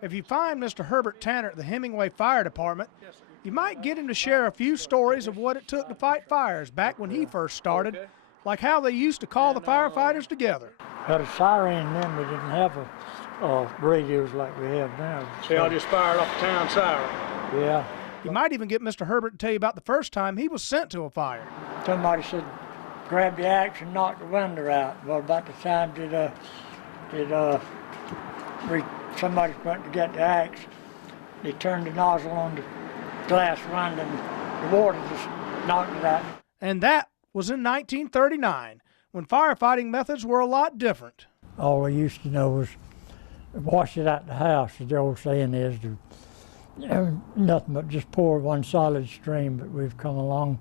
If you find Mr. Herbert Tanner at the Hemingway Fire Department, you might get him to share a few stories of what it took to fight fires back when he first started, like how they used to call the firefighters together. Had a siren then, we didn't have radios like we have now. So y'all just fired off the town siren? Yeah. You might even get Mr. Herbert to tell you about the first time he was sent to a fire. Somebody said, grab the axe and knock the window out. Well, about the time somebody went to get the axe, they turned the nozzle on the glass window and the water just knocked it out. And that was in 1939, when firefighting methods were a lot different. All we used to know was wash it out the house, as the old saying is. Nothing but just pour one solid stream, but we've come a long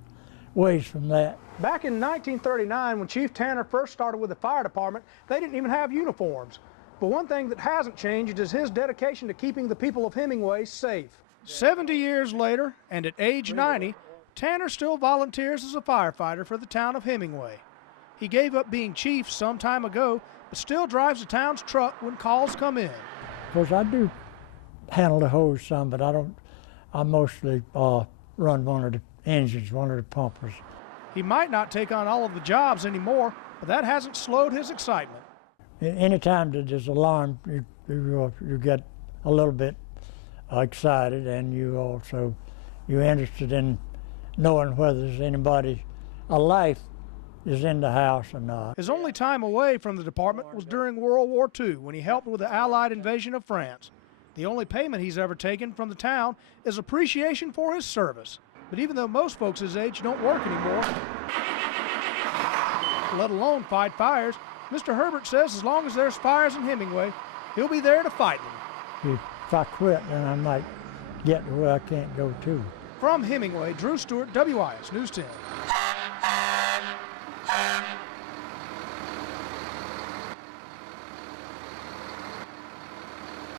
ways from that. Back in 1939, when Chief Tanner first started with the fire department, they didn't even have uniforms. But one thing that hasn't changed is his dedication to keeping the people of Hemingway safe. 70 years later, and at age 90, Tanner still volunteers as a firefighter for the town of Hemingway. He gave up being chief some time ago, but still drives the town's truck when calls come in. Of course, I do handle the hose some, but I mostly run one of the engines, one of the pumpers. He might not take on all of the jobs anymore, but that hasn't slowed his excitement. Anytime that there's alarm, you get a little bit excited, and you're interested in knowing whether there's anybody, a life is in the house or not. His only time away from the department was during World War II, when he helped with the Allied invasion of France. The only payment he's ever taken from the town is appreciation for his service. But even though most folks his age don't work anymore, let alone fight fires, Mr. Herbert says as long as there's fires in Hemingway, he'll be there to fight them. If I quit, then I might get to where I can't go to. From Hemingway, Drew Stewart, WIS News 10.